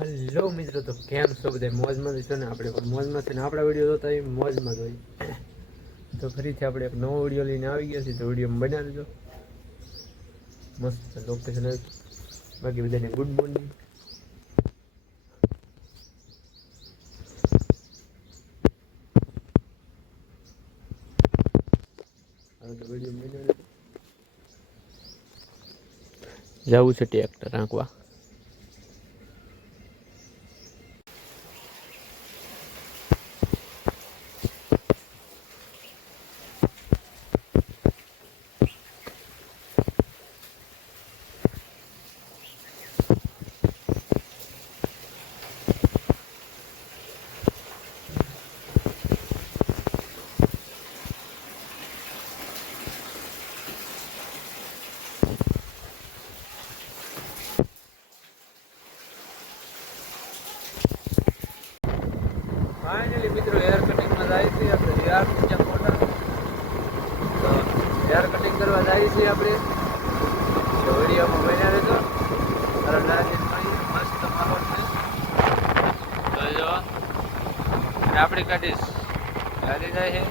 Hello મિત્રો, તો કેમ છો બધા? મોજમાં છો ને? આપણે પણ મોજમાં છે ને. આપણા વિડીયો જોતા હોય મોજમાં જ હોય. તો ફરીથી આપણે એક નવો વિડીયો લઈને આવી ગયા છીએ, તો વિડીયોમાં બનાવી દેજો. મસ્ત લોકેશન. બાકી બધાને ગુડ મોર્નિંગ. જવું છે ટ્રેક્ટર આંકવા. ફાઇનલી મિત્રો હેર કટિંગમાં જાય છે આપણે. હેર કટિંગ મોટર તો હેર કટિંગ કરવા જાય છે આપણે. તો વિડીયોમાં બન્યા રહેજો. મસ્ત માહોલ છે. તો જો આપણી કાઢીશ ગાડી જાય છે.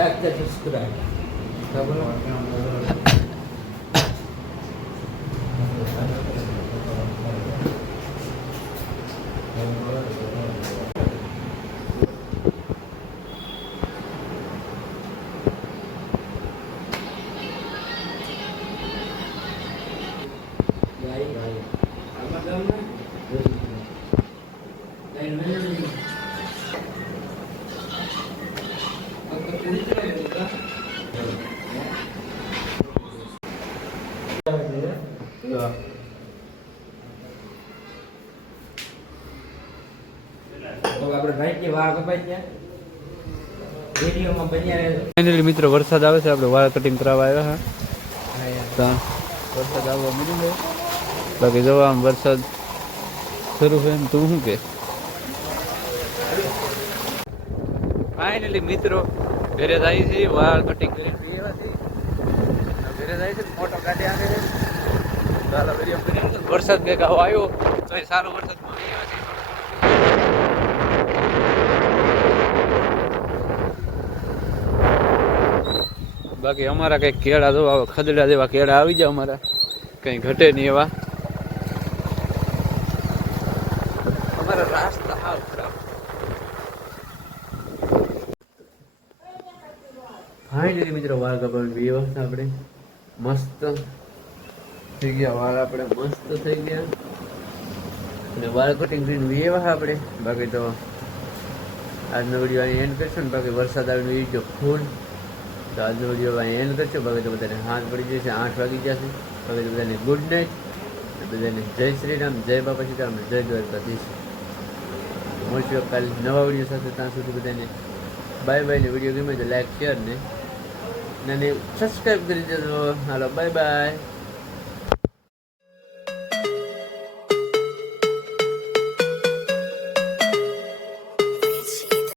Like that, subscribe. ફાઇનલી મિત્રો વરસાદ આવે છે. આપણે વાળ કટિંગ કરાવવા આવ્યા હા. વરસાદ આવવા મળ્યું છે. બાકી જો આમ વરસાદ શરૂ છે. તું શું કે? ફાઇનલી મિત્રો ઘરે જાય છે. વાળ કટિંગ કરી ઘરે જાય છે. મોટો ગાડી આવે છે. વરસાદ કંઈક આવ્યો તો એ સારો વરસાદ મળી આવે છે. બાકી અમારા કંઈક કેળા જો ખદડા જેવા કેળા આવી જાય અમારા, કંઈ ઘટે નહીં એવા. અમારા રાસ્તા હાવ ખરાબ. ફાઇનલી મિત્રો વાળ કપાવાની વ્યવસ્થા આપણે મસ્ત થઈ ગયા. વાળ આપણે મસ્ત થઈ ગયા અને વાળ કટિંગ કરીને વ્યવસ્થા આપણે. બાકી તો આજનો વિડીયો અહીં એન્ડ કરશું ને. બાકી વરસાદ આવીને વિડીયો ફૂલ. તો આજનો વિડીયો અહીં એન્ડ કરશો. બાકી તો બધાને હાથ પડી જશે, 8 વાગી જશે. બાકી તો બધાને ગુડ નાઇટ. બધાને જય શ્રી રામ, જય બાપા સીતારામ, જય દ્વારકાધીશ. મળશું કાલે નવા વિડીયો સાથે. ત્યાં સુધી બધાને બાય બાય. ને વિડીયો ગમે તો લાઈક શેર ને સબસ્ક્રાઈબ કરી દેજો. હાલો બાય બાય.